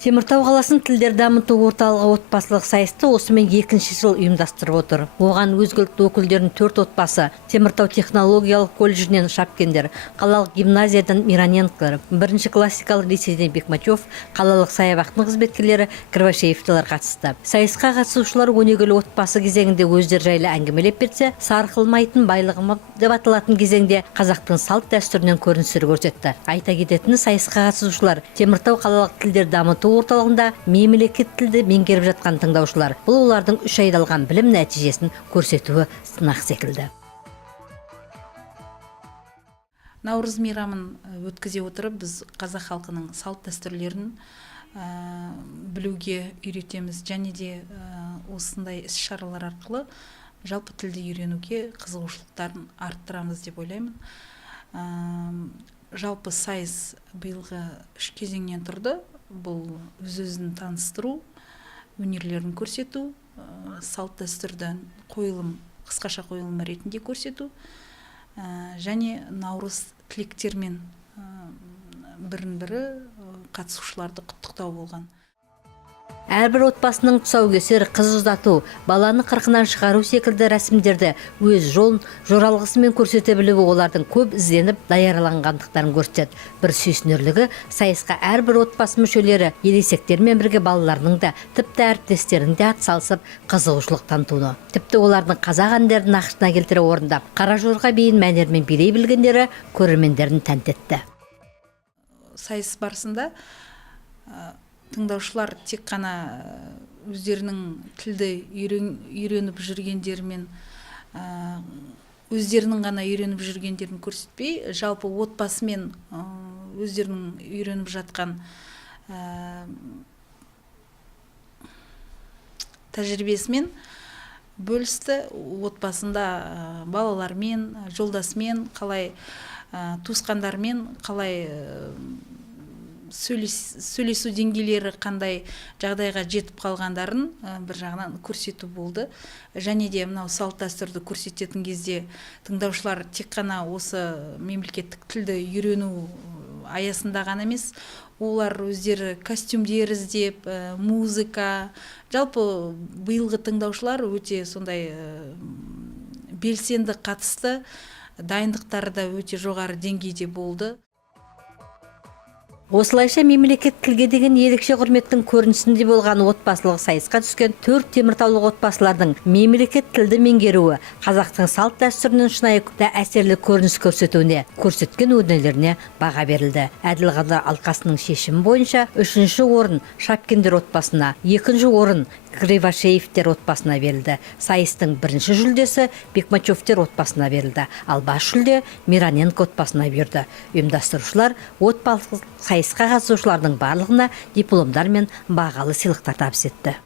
Теміртау қаласының тілдер дамыту орталығы отбасылық сайысты осымен екінші жыл ұйымдастырып отыр. Оған өзгілікті өкілдерін 4 отбасы, Теміртау технологиялық колледжінен Шапкендер, қалалық гимназиядан Мироненколар, бірінші классикалық лицейден Бекмачев, қалалық саябақтың қызметкерлері Кривошеевтер қатысты. Сайысқа қатысушылар өнегелі отбасы кезеңінде өздері жайлы әңгімелеп берсе, сарқылмайтын байлығым деп аталатын кезеңде қазақтың салт дәстүрінен көріністер көрсетті. Айта кететіні, сайысқа қатысушылар Теміртау қалалық тілдер дамыту орталығында мемлекет тілді меңгеріп жатқан тыңдаушылар. Бұл олардың 3 айда алған білім нәтижесін көрсетуі сынақ секілді. Наурыз мейрамын өткізе отырып, біз қазақ халқының салт дәстүрлерін білуге үйретеміз, және де осындай іс-шаралар арқылы жалпы тілді үйренуге қызығушылықтарын арттырамыз деп ойлаймын. Жалпы сайыс биылғы 3 кезеңнен тұрды. Бұл өз-өзін таныстыру, өнерлерін көрсету, салт дәстүрден қойылым, қысқаша қойылым ретінде көрсету, және наурыз тілектермен бірін-бірі қатысушыларды құттықтау болған. Әрбір отбасының тұсаукесер, қыз ұзату, баланы қырқынан шығару секілді рәсімдерді өз жолын, жоралғысымен көрсете білуі олардың көп ізденіп даярланғандықтарын көрсетеді. Бір сүйсінерлігі, сайысқа әрбір отбасы мүшелері ересектермен бірге балаларының да, тіпті әріптестерінің де атсалысып қызығушылық танытуы. Тіпті олардың қазақ әндерін нақышына келтіре орындап, қара жорға биін мәнермен билей білгендері көрермендерін тәнті етті. Сайыс барысында тыңдаушылар тек қана өздерінің тілді үйреніп жүргендерімен, өздерінің ғана үйреніп жүргендерін көрсетпей, жалпы отбасымен өздерінің үйреніп жатқан тәжірибесімен бөлісті. Отбасында балалармен, жолдасымен, қалай туысқандармен, қалай сөйлесу деңгейлері қандай жағдайға жетіп қалғандарын бір жағынан көрсету болды. Және де мынау салт дәстүрді көрсететін кезде тыңдаушылар тек қана осы мемлекеттік тілді үйрену аясында ғана емес, олар өздері костюмдер іздеп, музыка, жалпы биылғы тыңдаушылар өте сондай белсенді қатысты, дайындықтары да өте жоғары деңгейде болды. Осылайша мемлекет тілге деген ерекше құрметтің көрінісінде болған отбасылық сайысқа түскен 4 теміртаулық отбасылардың мемлекет тілді меңгеруі қазақтың салт дәстүрінің шынайы да әсерлі көрініс көрсетуіне, көрсеткен өнерлеріне баға берілді. Әділқазылар алқасының шешімі бойынша 3-ші орын Шапкендер отбасына, 2-ші орын Кривошеевтер отбасына берілді. Сайыстың 1-ші жүлдесі Бекмачевтер отбасына берілді, ал бас жүлде Мироненко отбасына берді. Ұйымдастырушылар отбасылық сайысқа қатысушылардың барлығына дипломдар мен бағалы сыйлықтар табыс етті.